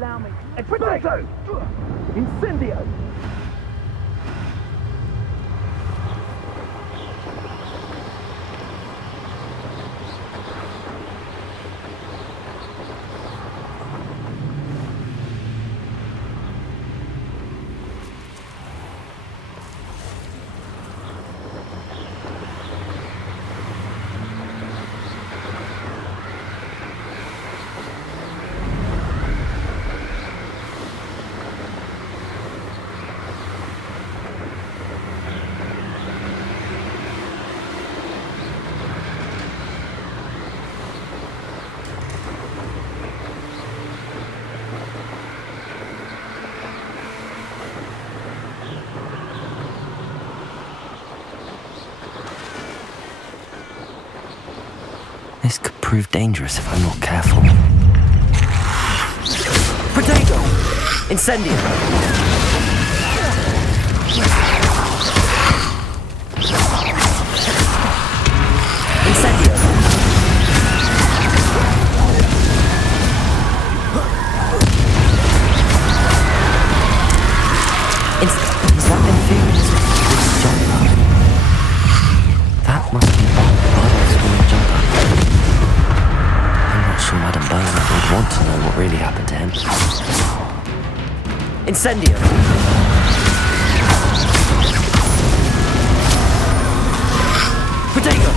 allow me. Potato! Incendio! This could prove dangerous if I'm not careful. Potato! Incendio! Incendio! Is that inferior? Jumper? That must be Bardolph's winning jumper. I'm not sure Madame Beaumont would want to know what really happened to him. Incendio! Potato!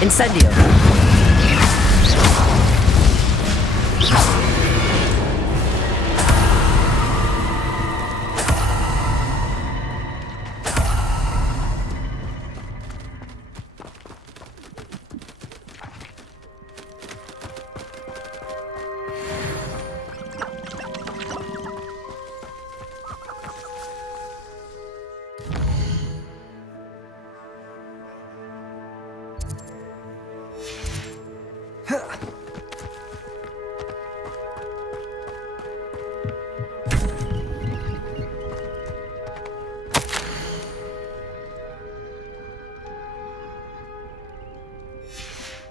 Incendio!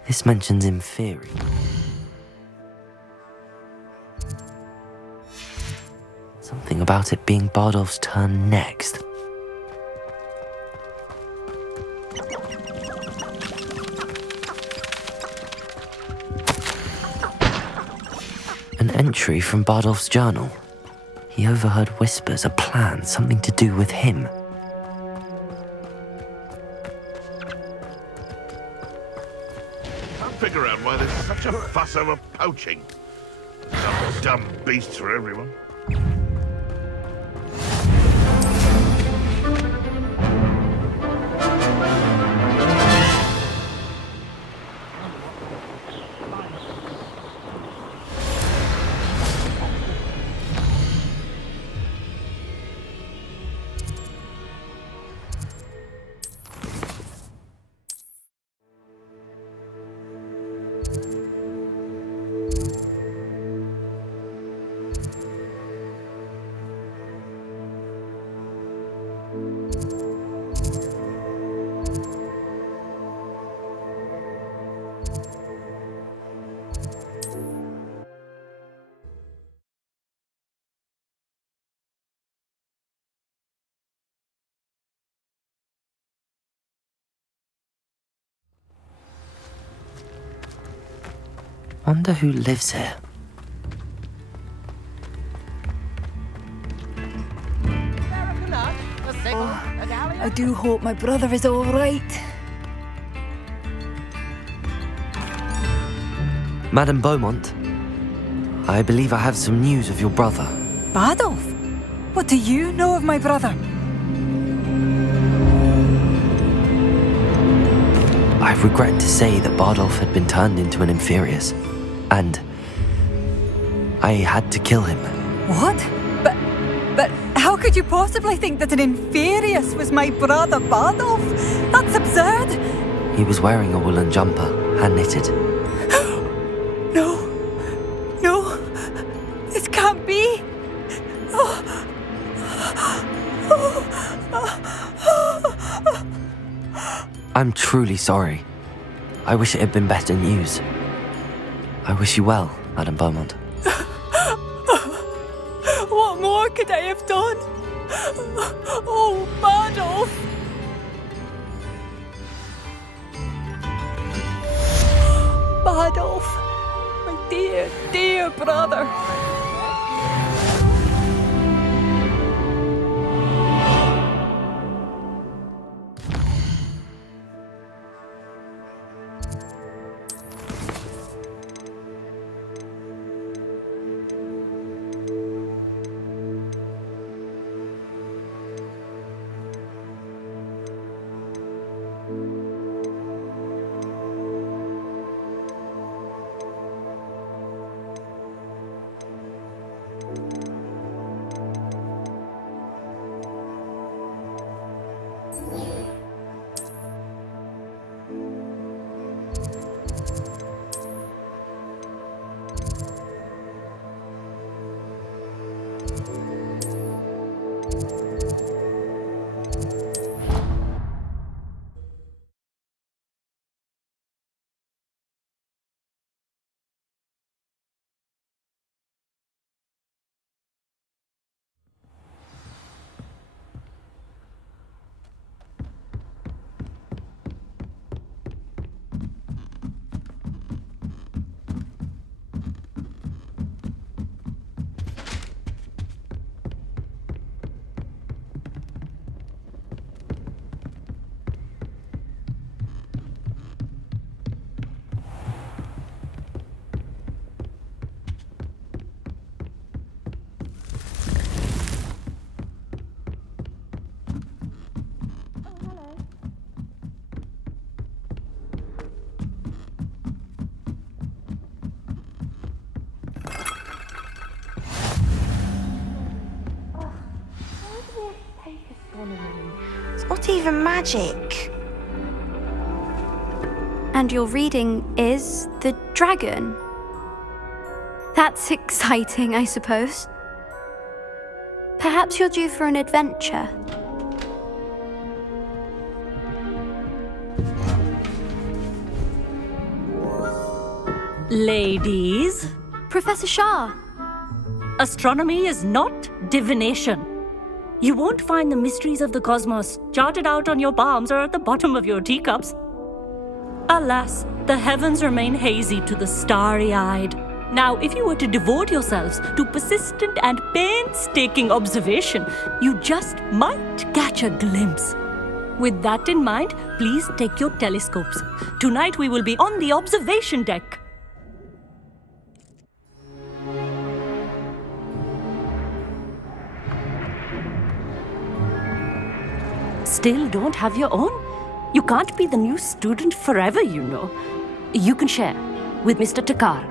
This mentions inferi. Something about it being Bardolph's turn next. An entry from Bardolph's journal. He overheard whispers, a plan, something to do with him. Figure out why there's such a fuss over poaching. Some dumb beasts for everyone. Wonder who lives here. I do hope my brother is all right. Madame Beaumont, I believe I have some news of your brother. Bardolph? What do you know of my brother? I regret to say that Bardolph had been turned into an Inferius, and I had to kill him. What? But how could you possibly think that an Inferius was my brother Bardolph? That's absurd! He was wearing a woolen jumper, hand-knitted. No, this can't be. I'm truly sorry. I wish it had been better news. I wish you well, Madam Beaumont. What more could I have done? Oh, Badolf! Badolf, my dear, dear brother. It's not even magic. And your reading is the dragon. That's exciting, I suppose. Perhaps you're due for an adventure. Ladies, Professor Shah, astronomy is not divination. You won't find the mysteries of the cosmos charted out on your palms or at the bottom of your teacups. Alas, the heavens remain hazy to the starry-eyed. Now, if you were to devote yourselves to persistent and painstaking observation, you just might catch a glimpse. With that in mind, please take your telescopes. Tonight we will be on the observation deck. Still don't have your own? You can't be the new student forever, you know. You can share with Mr. Takar.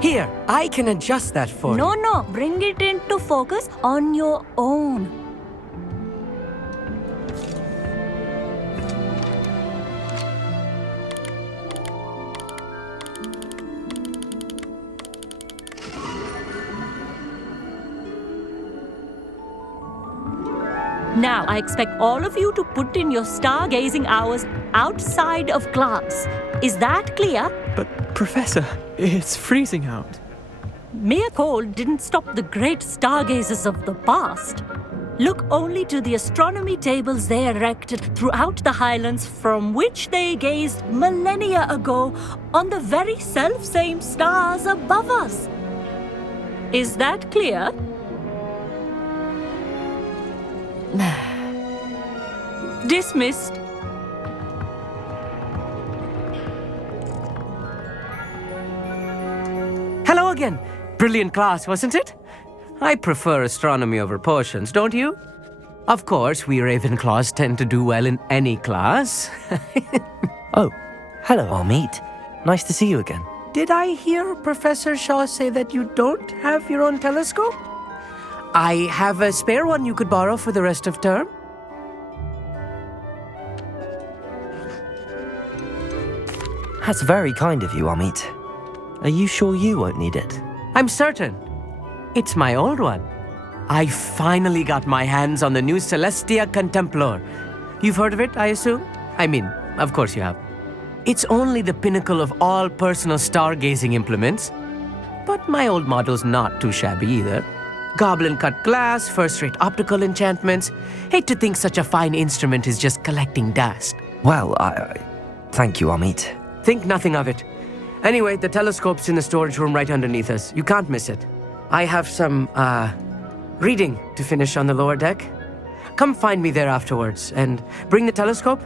Here, I can adjust that for you. No, bring it into focus on your own. Now, I expect all of you to put in your stargazing hours outside of class. Is that clear? But, Professor, it's freezing out. Mere cold didn't stop the great stargazers of the past. Look only to the astronomy tables they erected throughout the highlands from which they gazed millennia ago on the very self-same stars above us. Is that clear? Dismissed. Hello again. Brilliant class, wasn't it? I prefer astronomy over potions, don't you? Of course, we Ravenclaws tend to do well in any class. Oh, hello, Amit. Nice to see you again. Did I hear Professor Shaw say that you don't have your own telescope? I have a spare one you could borrow for the rest of term. That's very kind of you, Amit. Are you sure you won't need it? I'm certain. It's my old one. I finally got my hands on the new Celestia Contemplar. You've heard of it, I assume? I mean, of course you have. It's only the pinnacle of all personal stargazing implements. But my old model's not too shabby either. Goblin-cut glass, first-rate optical enchantments. Hate to think such a fine instrument is just collecting dust. Well, thank you, Amit. Think nothing of it. Anyway, the telescope's in the storage room right underneath us. You can't miss it. I have some, reading to finish on the lower deck. Come find me there afterwards, and bring the telescope.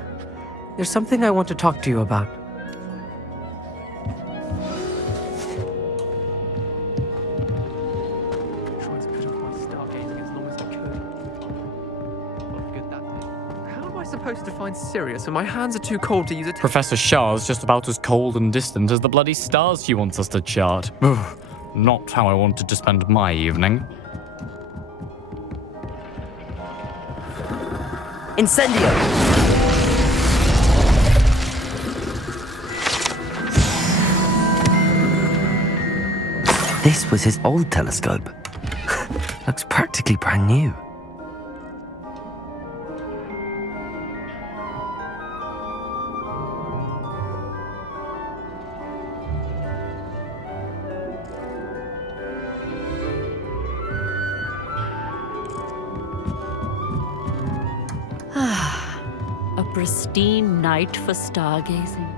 There's something I want to talk to you about. Trying to put off my stargazing as long as I could. Not good, that thing. How am I supposed to find Sirius when my hands are too cold to use a Professor Shah's just about as cold and distant as the bloody stars she wants us to chart. Not how I wanted to spend my evening. Incendio! This was his old telescope. Looks practically brand new. A pristine night for stargazing.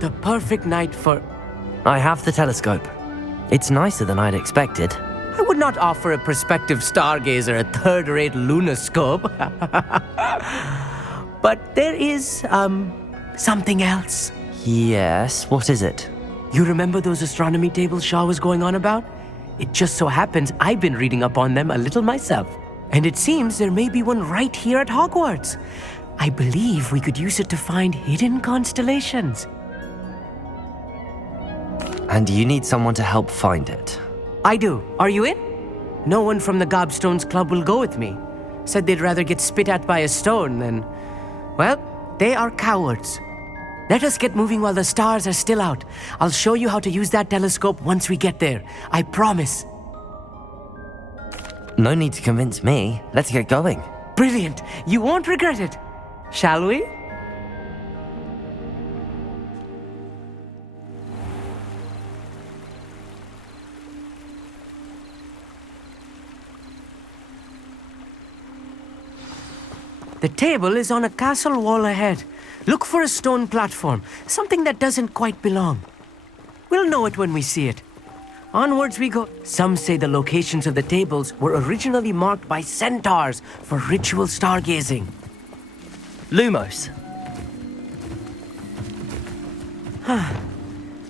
The perfect night for... I have the telescope. It's nicer than I'd expected. I would not offer a prospective stargazer a third-rate lunoscope. But there is, something else. Yes, what is it? You remember those astronomy tables Shaw was going on about? It just so happens I've been reading up on them a little myself. And it seems there may be one right here at Hogwarts. I believe we could use it to find hidden constellations. And you need someone to help find it. I do. Are you in? No one from the Gobstones Club will go with me. Said they'd rather get spit at by a stone than... Well, they are cowards. Let us get moving while the stars are still out. I'll show you how to use that telescope once we get there. I promise. No need to convince me. Let's get going. Brilliant. You won't regret it. Shall we? The table is on a castle wall ahead. Look for a stone platform, something that doesn't quite belong. We'll know it when we see it. Onwards we go. Some say the locations of the tables were originally marked by centaurs for ritual stargazing. Lumos.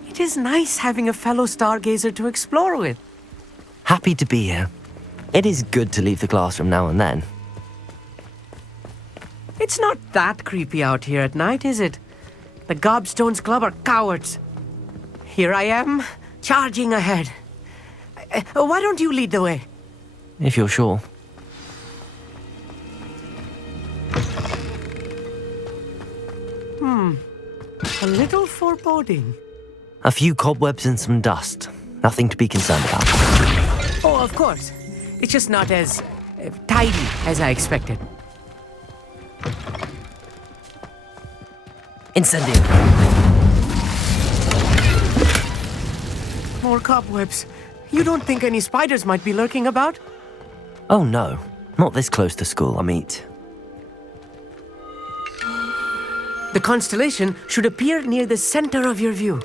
It is nice having a fellow stargazer to explore with. Happy to be here. It is good to leave the classroom now and then. It's not that creepy out here at night, is it? The Gobstones Club are cowards. Here I am, charging ahead. Why don't you lead the way? If you're sure. A little foreboding. A few cobwebs and some dust. Nothing to be concerned about. Oh, of course. It's just not as tidy as I expected. Incendio. More cobwebs. You don't think any spiders might be lurking about? Oh no, not this close to school, Amit. The constellation should appear near the center of your view.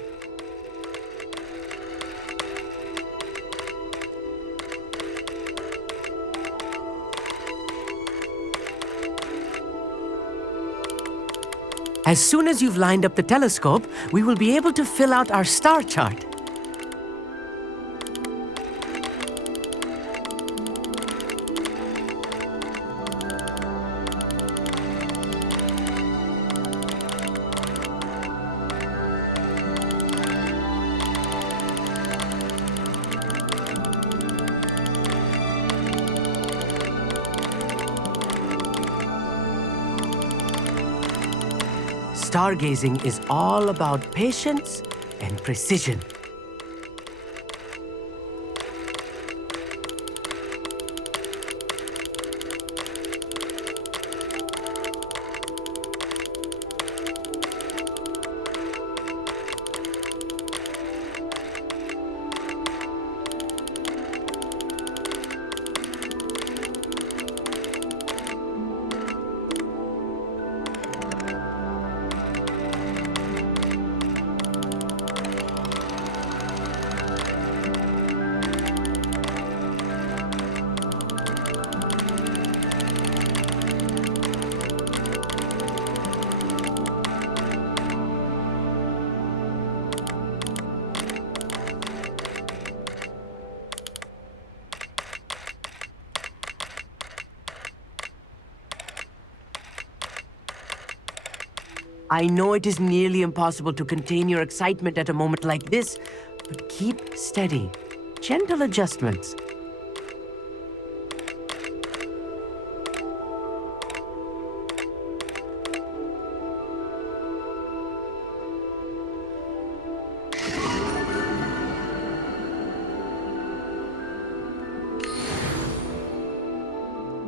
As soon as you've lined up the telescope, we will be able to fill out our star chart. Stargazing is all about patience and precision. I know it is nearly impossible to contain your excitement at a moment like this, but keep steady. Gentle adjustments.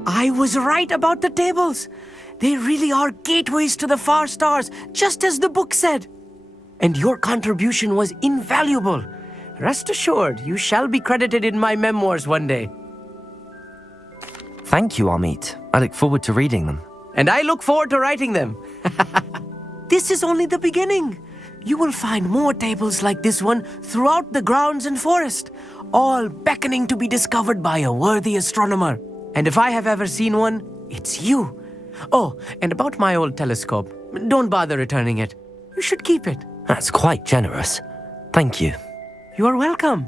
I was right about the tables. They really are gateways to the far stars, just as the book said. And your contribution was invaluable. Rest assured, you shall be credited in my memoirs one day. Thank you, Amit. I look forward to reading them. And I look forward to writing them. This is only the beginning. You will find more tables like this one throughout the grounds and forest, all beckoning to be discovered by a worthy astronomer. And if I have ever seen one, it's you. Oh, and about my old telescope, don't bother returning it. You should keep it. That's quite generous. Thank you. You are welcome.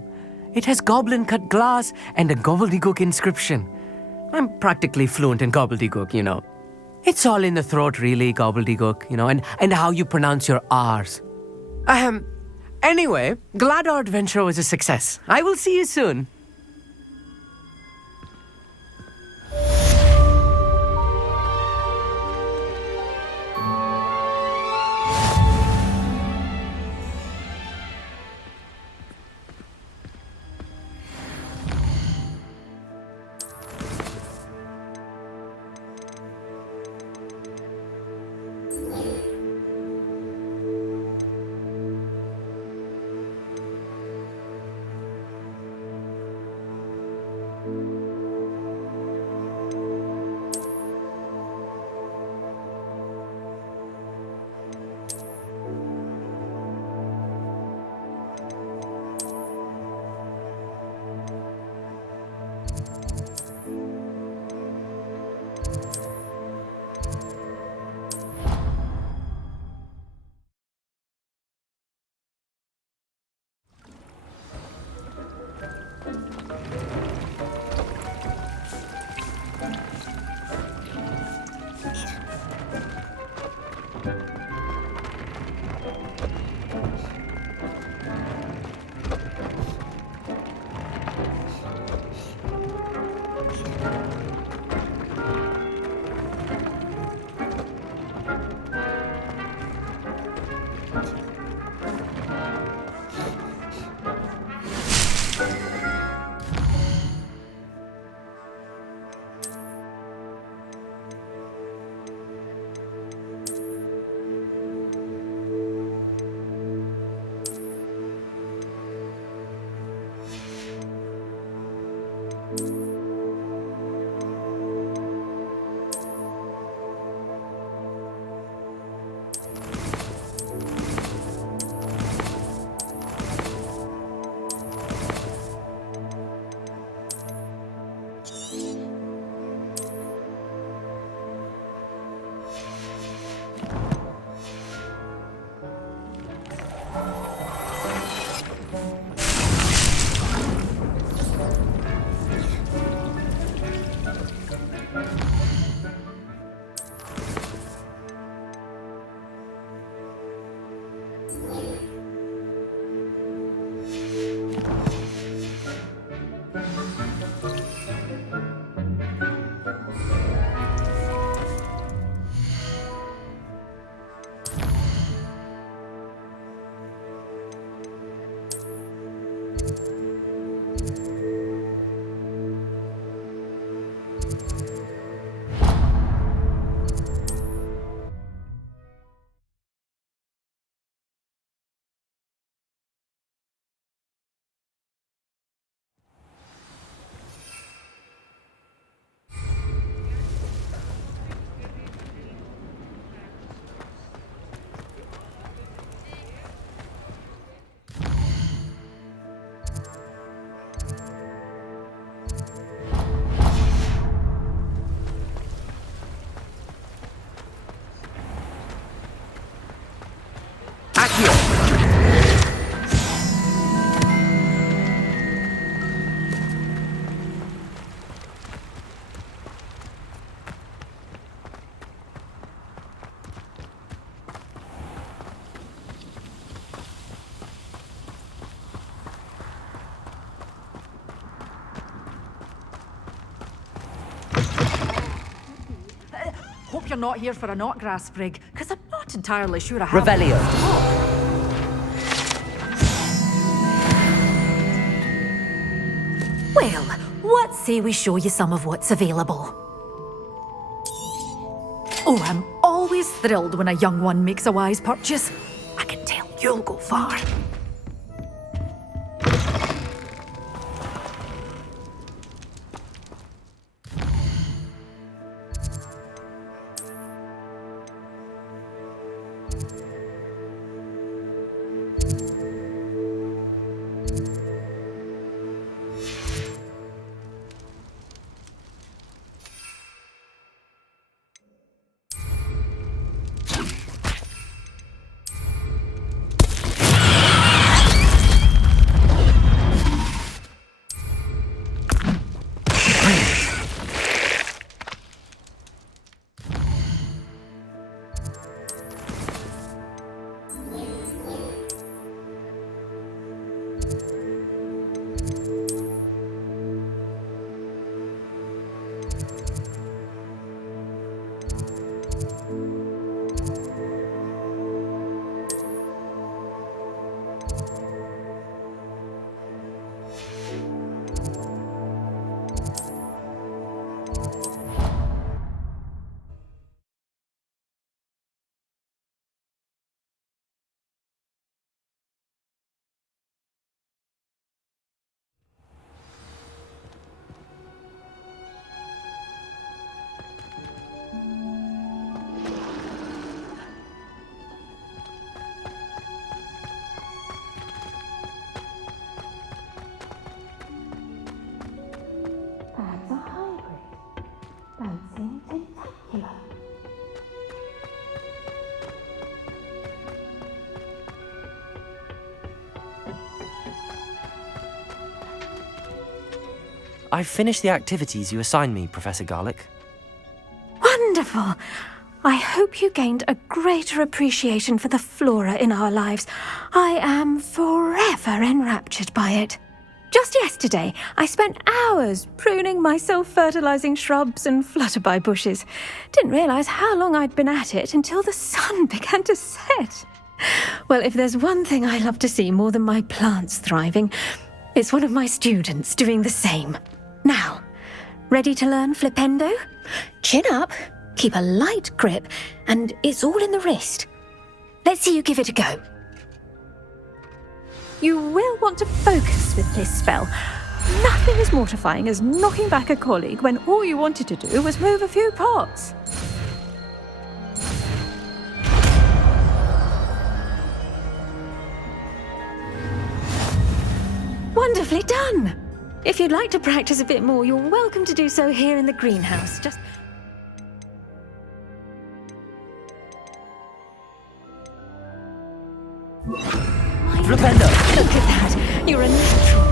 It has goblin-cut glass and a gobbledygook inscription. I'm practically fluent in gobbledygook, you know. It's all in the throat, really, gobbledygook, you know, and how you pronounce your R's. Anyway, glad our adventure was a success. I will see you soon. you're not here for a knotgrass sprig, because I'm not entirely sure I have... Revelio. Well, what say we show you some of what's available? Oh, I'm always thrilled when a young one makes a wise purchase. I can tell you'll go far. I've finished the activities you assigned me, Professor Garlick. Wonderful! I hope you gained a greater appreciation for the flora in our lives. I am forever enraptured by it. Just yesterday, I spent hours pruning my self-fertilizing shrubs and flutterby bushes. Didn't realize how long I'd been at it until the sun began to set. Well, if there's one thing I love to see more than my plants thriving, it's one of my students doing the same. Now, ready to learn Flipendo? Chin up, keep a light grip, and it's all in the wrist. Let's see you give it a go. You will want to focus with this spell. Nothing as mortifying as knocking back a colleague when all you wanted to do was move a few pots. Wonderfully done! If you'd like to practice a bit more, you're welcome to do so here in the greenhouse. Just... Flipendo! Look at that! You're a natural.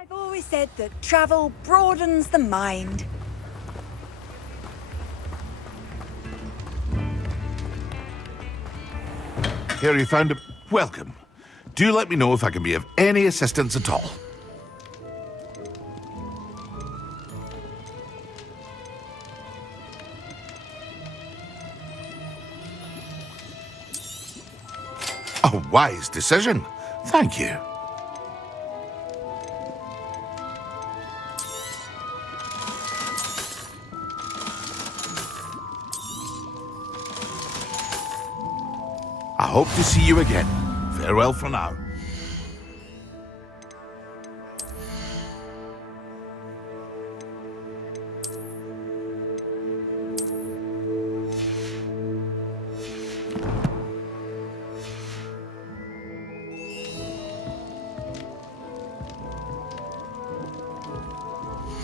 I've always said that travel broadens the mind. Here you found him. Welcome. Do let me know if I can be of any assistance at all. A wise decision. Thank you. I hope to see you again. Farewell for now.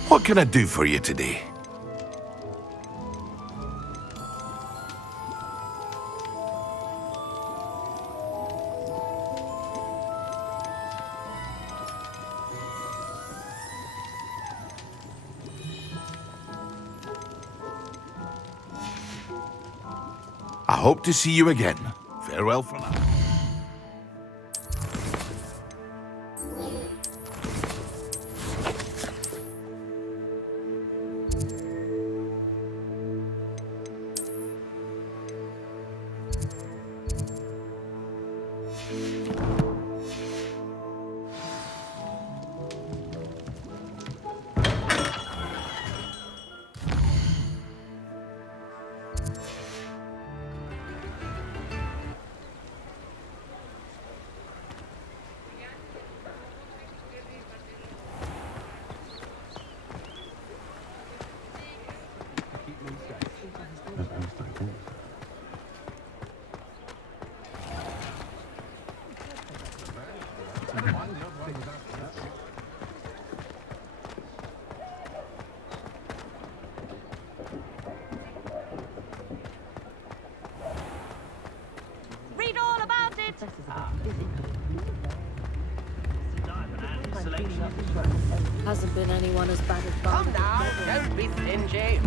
What can I do for you today? I hope to see you again. Farewell for now. Read all about it! Hasn't been anyone as bad as Come now, don't be stingy.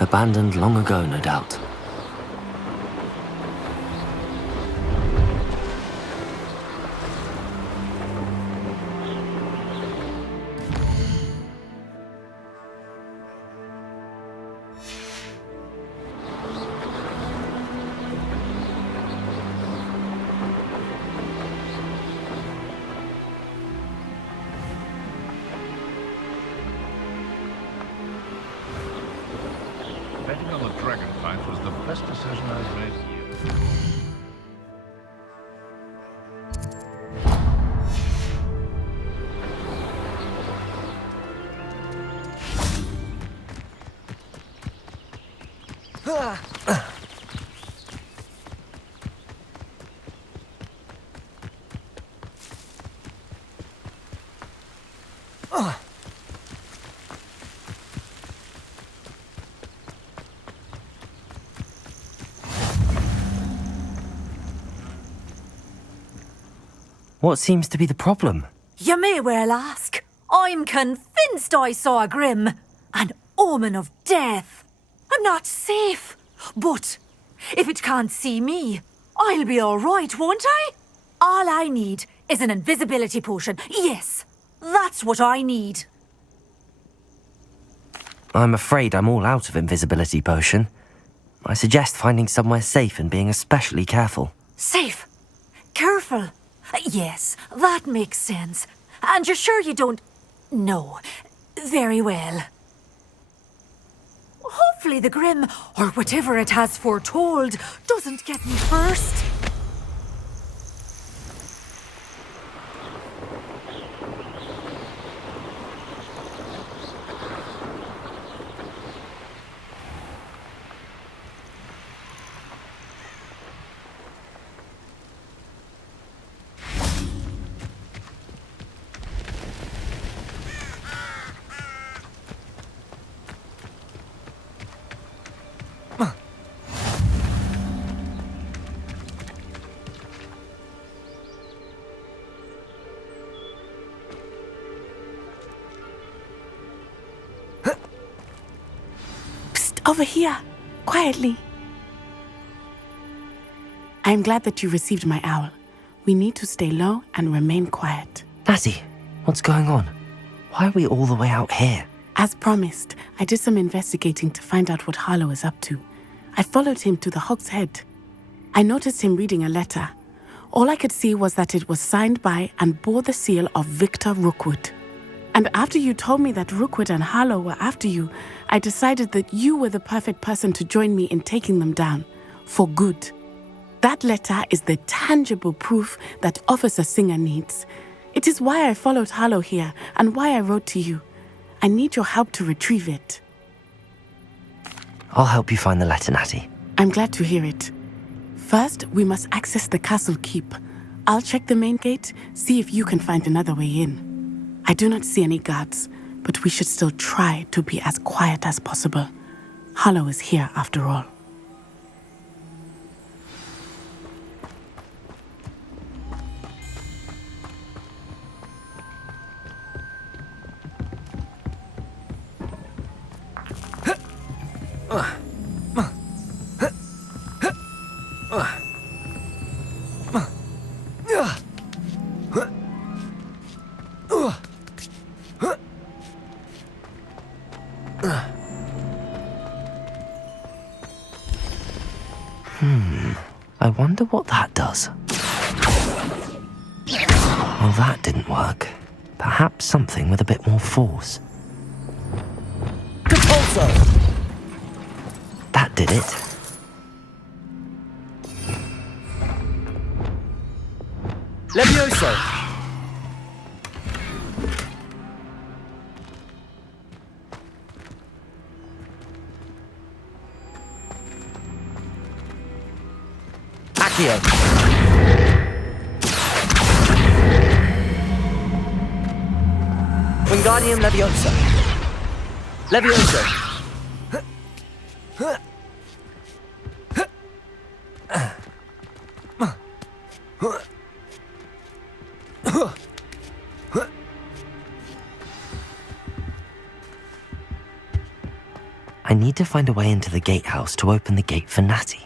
Abandoned long ago, no doubt. Betting on the dragon fight was the best decision I've made here. What seems to be the problem? You may well ask. I'm convinced I saw a grim, an omen of death. I'm not safe, but if it can't see me, I'll be all right, won't I? All I need is an invisibility potion. Yes, that's what I need. I'm afraid I'm all out of invisibility potion. I suggest finding somewhere safe and being especially careful. Safe? Careful? Yes, that makes sense. And you're sure you don't... No. Very well. hopefully the Grim, or whatever it has foretold, doesn't get me first. Over here, quietly. I am glad that you received my owl. We need to stay low and remain quiet. Natty, what's going on? Why are we all the way out here? As promised, I did some investigating to find out what Harlow is up to. I followed him to the Hog's Head. I noticed him reading a letter. All I could see was that it was signed by and bore the seal of Victor Rookwood. And after you told me that Rookwood and Harlow were after you, I decided that you were the perfect person to join me in taking them down, for good. That letter is the tangible proof that Officer Singer needs. It is why I followed Harlow here and why I wrote to you. I need your help to retrieve it. I'll help you find the letter, Natty. I'm glad to hear it. First, we must access the castle keep. I'll check the main gate, see if you can find another way in. I do not see any guards, but we should still try to be as quiet as possible. Harlow is here after all. I wonder what that does. Well, that didn't work. Perhaps something with a bit more force. Compulso! That did it. Levioso! Accio! Wingardium Leviosa! Levioso! I need to find a way into the gatehouse to open the gate for Natty.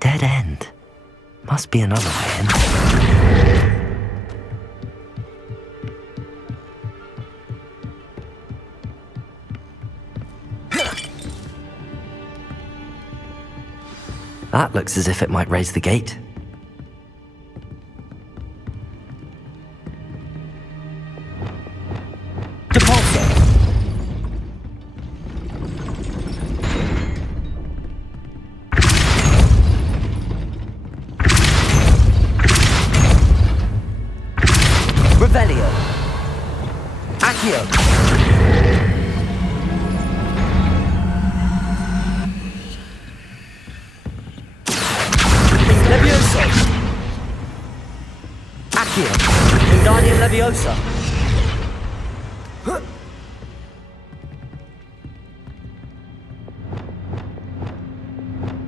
Dead end. Must be another way in. That looks as if it might raise the gate. Revelio. Accio. Levioso. Accio. Wingardium Leviosa.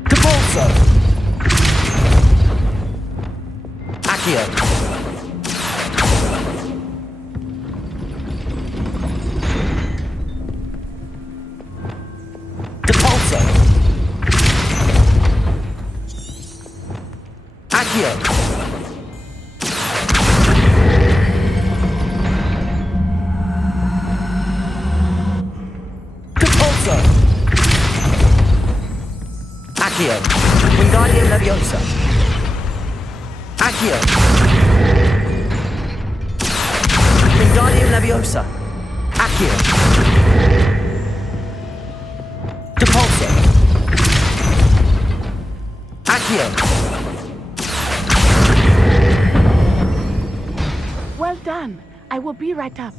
Compulso. Depulso! Accio! Wingardium Leviosa! Accio! Wingardium Leviosa! Accio! Depulso! Accio! Well done. I will be right up.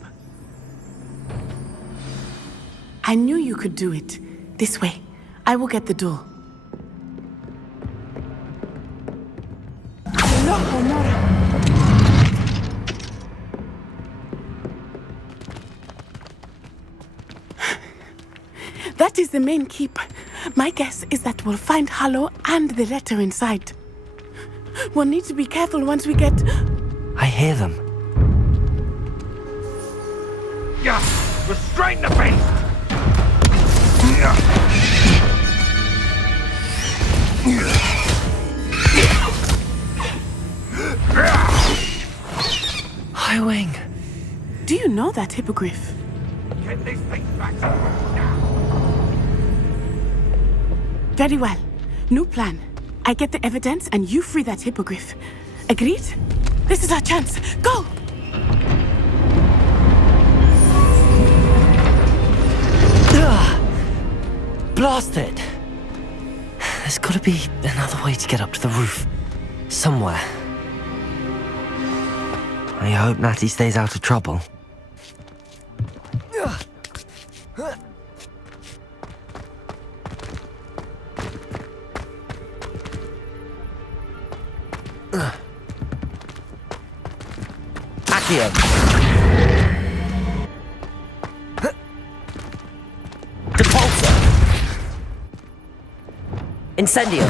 I knew you could do it. This way. I will get the door. Hello, Homora. That is the main keep. My guess is that we'll find Harlow and the letter inside. We'll need to be careful once we get... I hear them. Yeah, restrain the beast! Highwing. Do you know that hippogriff? Get this thing back to Very well. New plan. I get the evidence and you free that hippogriff. Agreed? This is our chance. Go! Blast it! There's gotta be another way to get up to the roof. Somewhere. I hope Natty stays out of trouble. Accio! Depulso! Incendio!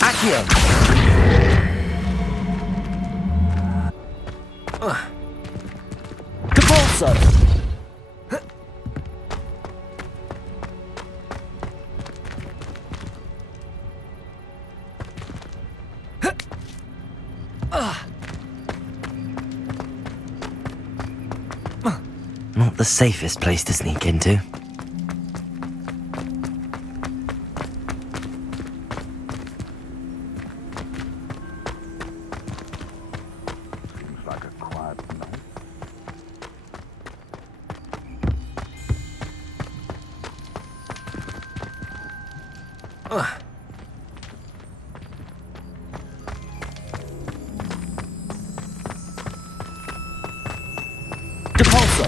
Accio! Depulso! Not the safest place to sneak into. Seems like a quiet night. Depulso!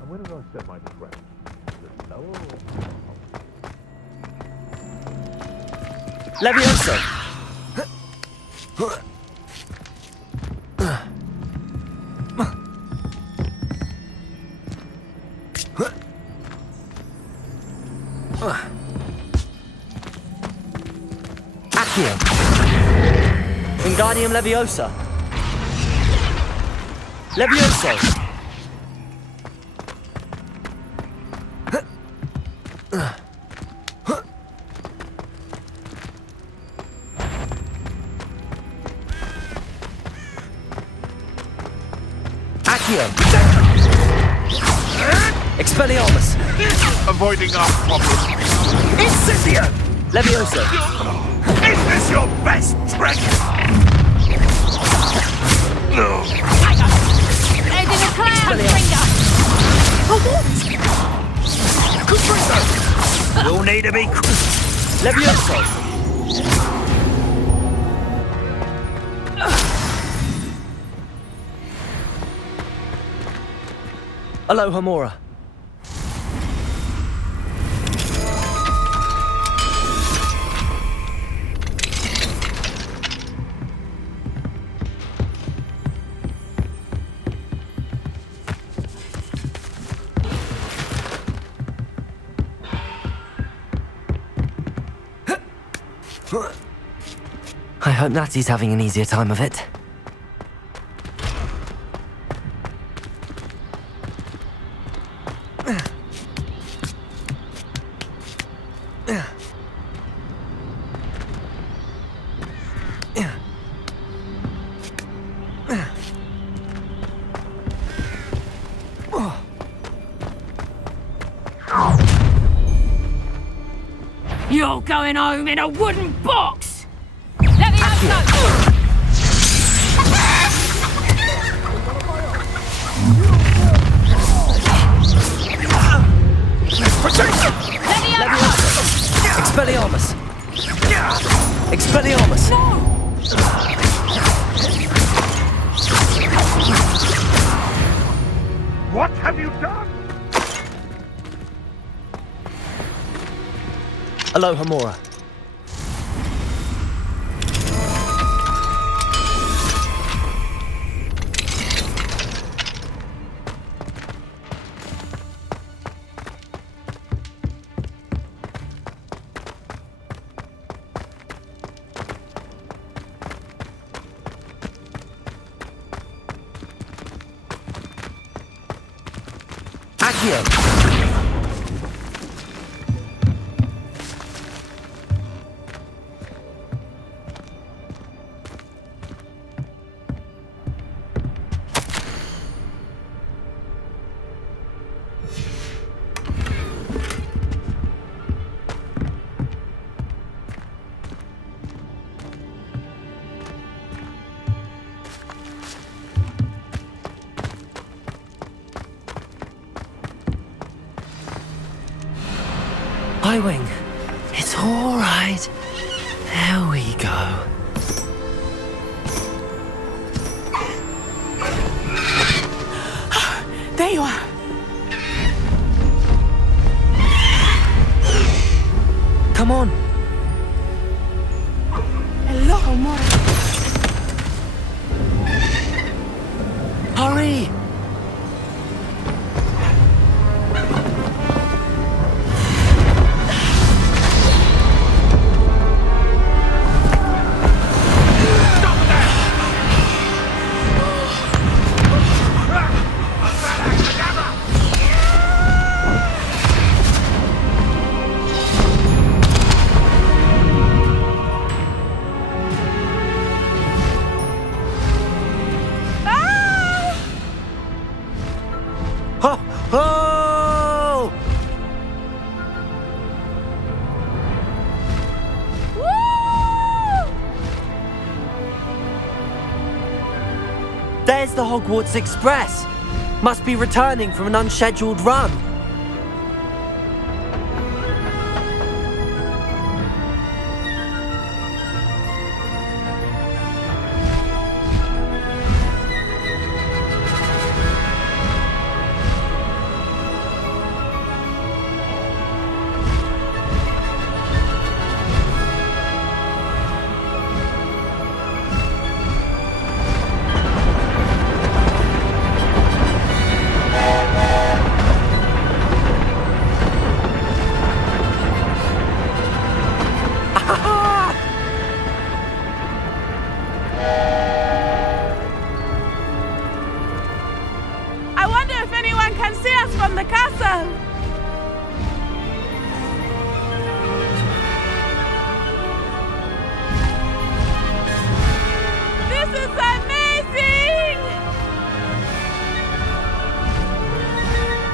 And where did I set my trap? The lower or Levioso! Accio! Wingardium Leviosa! Levioso! Accio! Expelliarmus! avoiding our problem. Incendio! Levioso! Is this your best trick? No. There's a cloud, Finger! Caprino! You'll need to be Levioso! Aloha Mora. I hope Natty's having an easier time of it. going home in a wooden box. Let me out. Expelliarmus! Expelliarmus! No! What have you done? Aloha, Mora. Wing, it's all right. There we go. There you are. Come on. Hello, Mora. Hurry! There's the Hogwarts Express. Must be returning from an unscheduled run.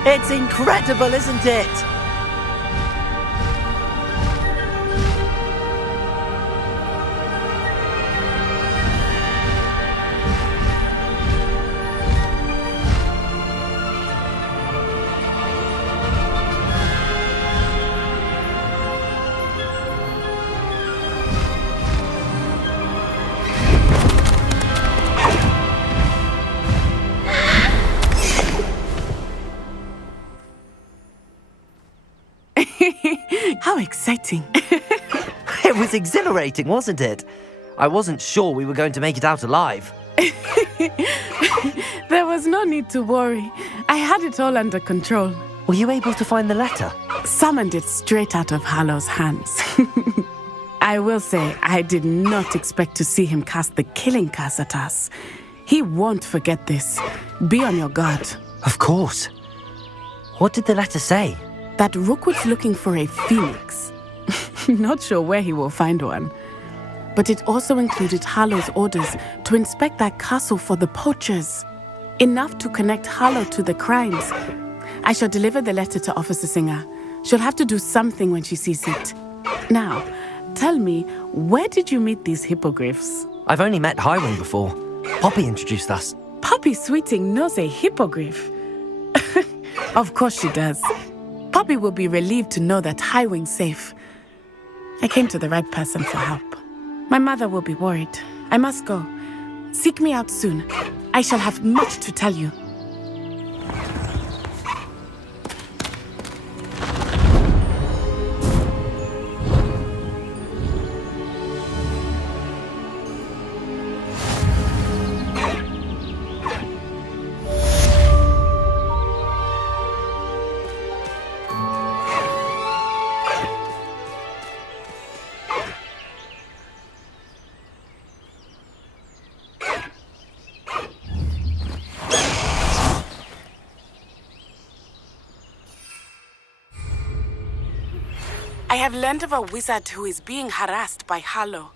It's incredible, isn't it? How exciting. It was exhilarating, wasn't it? I wasn't sure we were going to make it out alive. There was no need to worry. I had it all under control. Were you able to find the letter? Summoned it straight out of Hallow's hands. I will say, I did not expect to see him cast the killing curse at us. He won't forget this. Be on your guard. Of course. What did the letter say? That Rookwood's looking for a phoenix. Not sure where he will find one. But it also included Harlow's orders to inspect that castle for the poachers. Enough to connect Harlow to the crimes. I shall deliver the letter to Officer Singer. She'll have to do something when she sees it. Now, tell me, where did you meet these hippogriffs? I've only met Highwing before. Poppy introduced us. Poppy Sweeting knows a hippogriff. Of course she does. Poppy will be relieved to know that Highwing's safe. I came to the right person for help. My mother will be worried. I must go. Seek me out soon. I shall have much to tell you. I have learned of a wizard who is being harassed by Harlow.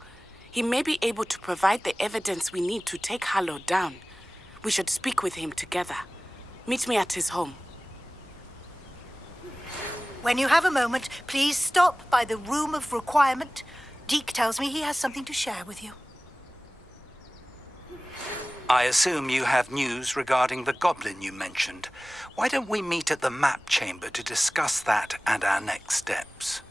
He may be able to provide the evidence we need to take Harlow down. We should speak with him together. Meet me at his home. When you have a moment, please stop by the Room of Requirement. Deke tells me he has something to share with you. I assume you have news regarding the goblin you mentioned. Why don't we meet at the map chamber to discuss that and our next steps?